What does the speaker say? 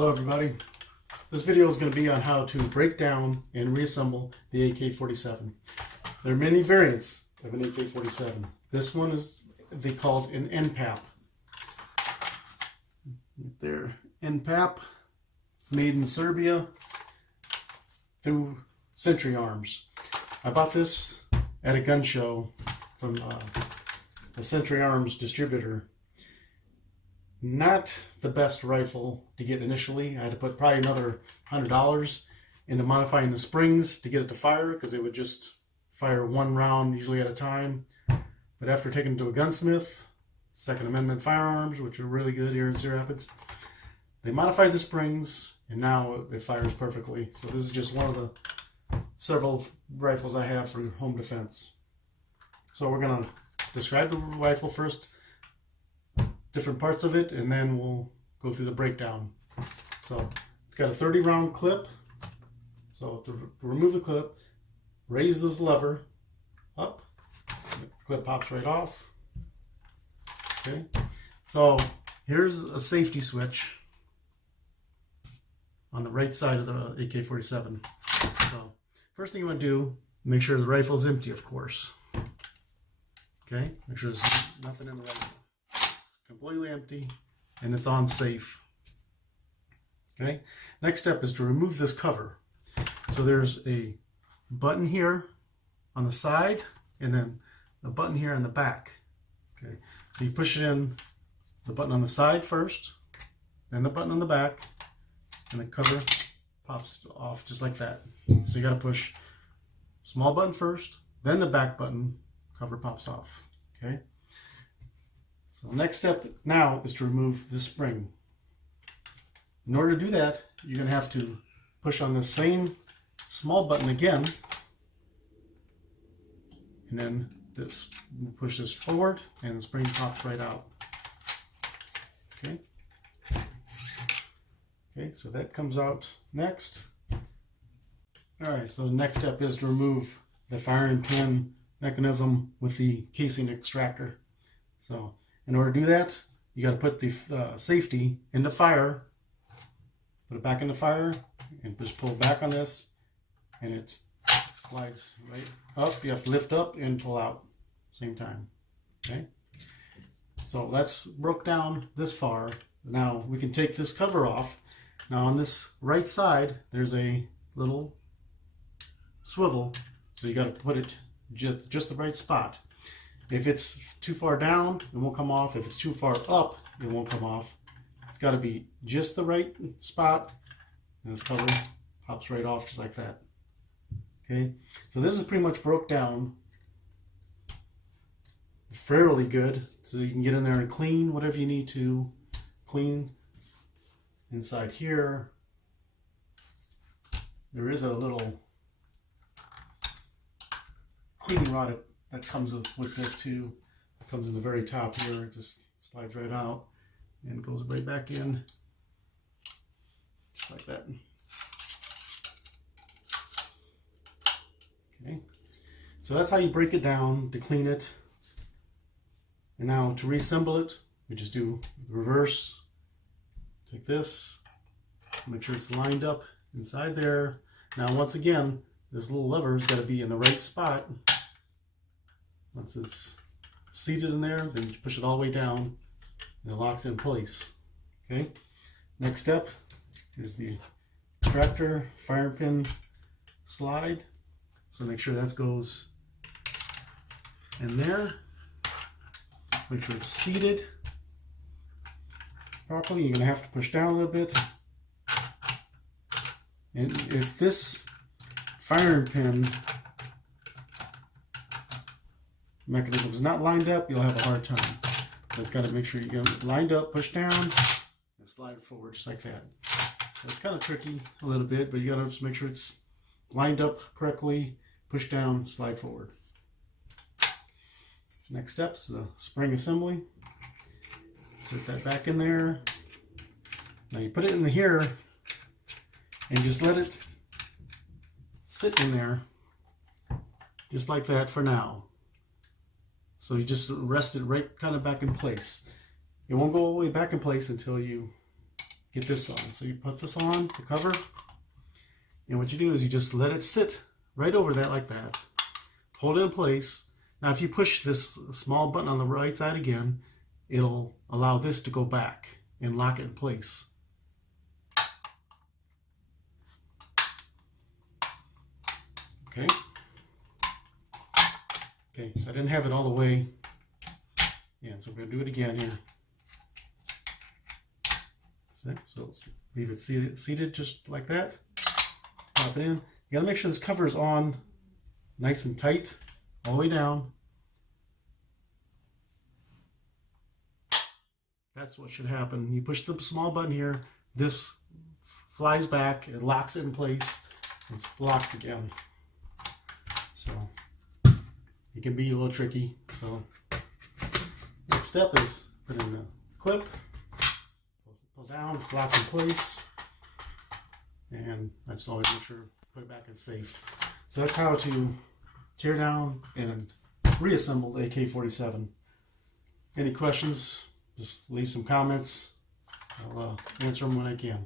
Hello everybody. This video is going to be on how to break down and reassemble the AK47. There are many variants of an AK47. This one is they call it an N-PAP. There, N-PAP. It's made in Serbia through Century Arms. I bought this at a gun show from the Century Arms distributor. Not the best rifle to get initially. I had to put probably another $100 into modifying the springs to get it to fire, because it would just fire one round usually at a time. But after taking it to a gunsmith, Second Amendment firearms, which are really good here in Cedar Rapids, they modified the springs and now it fires perfectly. So this is just one of the several rifles I have for home defense. So we're going to describe the rifle first, different parts of it, and then we'll go through the breakdown. So it's got a 30 round clip. So to remove the clip, raise this lever up, the clip pops right off. Okay, so here's a safety switch on the right side of the AK-47. So first thing you want to do, make sure the rifle is empty, of course. Okay, make sure there's nothing in the rifle. Completely empty, and it's on safe. Okay, next step is to remove this cover. So there's a button here on the side and then a button here on the back. Okay, so you push in the button on the side first, then the button on the back, and the cover pops off just like that. So you got to push small button first, then the back button, cover pops off. Okay. So the next step now is to remove this spring. In order to do that, you're going to have to push on the same small button again, and then this push this forward and the spring pops right out. Okay. Okay, so that comes out next. Alright, so the next step is to remove the firing pin mechanism with the casing extractor. So in order to do that, you got to put the safety into fire, put it back into fire, and just pull back on this, and it slides right up. You have to lift up and pull out same time. Okay, so that's broke down this far. Now we can take this cover off. Now on this right side, there's a little swivel, so you got to put it just the right spot. If it's too far down, it won't come off. If it's too far up, it won't come off. It's got to be just the right spot, and this cover pops right off just like that. Okay, so this is pretty much broke down fairly good, so you can get in there and clean whatever you need to clean. Inside here, there is a little cleaning rod that comes with this too. It comes in the very top here. It just slides right out and goes right back in, just like that. Okay, so that's how you break it down to clean it. And now to reassemble it, we just do reverse. Take this, make sure it's lined up inside there. Now once again, this little lever's got to be in the right spot. Once it's seated in there, then you push it all the way down and it locks in place. Okay, next step is the extractor fire pin slide. So make sure that goes in there. Make sure it's seated properly. You're going to have to push down a little bit. And if this firing pin mechanism is not lined up, you'll have a hard time. So it's got to make sure you get it lined up, push down, and slide it forward just like that. So it's kind of tricky a little bit, but you got to just make sure it's lined up correctly, push down, slide forward. Next step is the spring assembly. Insert that back in there. Now you put it in here and just let it sit in there just like that for now. So you just rest it right kind of back in place. It won't go all the way back in place until you get this on. So you put this on, the cover, and what you do is you just let it sit right over that like that. Hold it in place. Now if you push this small button on the right side again, it'll allow this to go back and lock it in place. Okay. Okay, so I didn't have it all the way in, so we're going to do it again here. So let's leave it seated just like that. Pop it in. You got to make sure this cover is on nice and tight all the way down. That's what should happen. You push the small button here, this flies back, it locks it in place, it's locked again. So it can be a little tricky. So next step is put in the clip, pull down, it's locked in place, and I just always make sure to put it back in safe. So that's how to tear down and reassemble the AK47. Any questions? Just leave some comments. I'll answer them when I can.